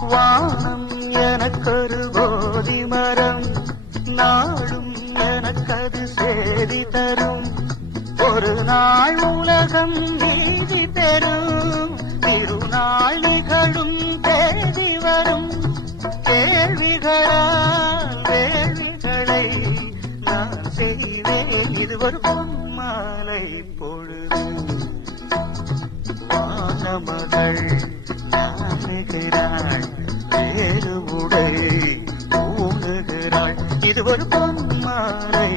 வானம் எனக்கொரு போதி மரம், நாடும் எனக்கது சேதி தரும். ஒரு நாள் உலகம் நீதி பெறும், திருநாள் நிகழும் தேதி வரும். கேள்விகளால் வேள்விகளை நான் செய்வேன், இது ஒரு பொன்மாலை பொழுது. வானமகள் நாணுகிறாள், வேறு உடை ஊணுகிறாள், இது ஒரு பொன்மாலை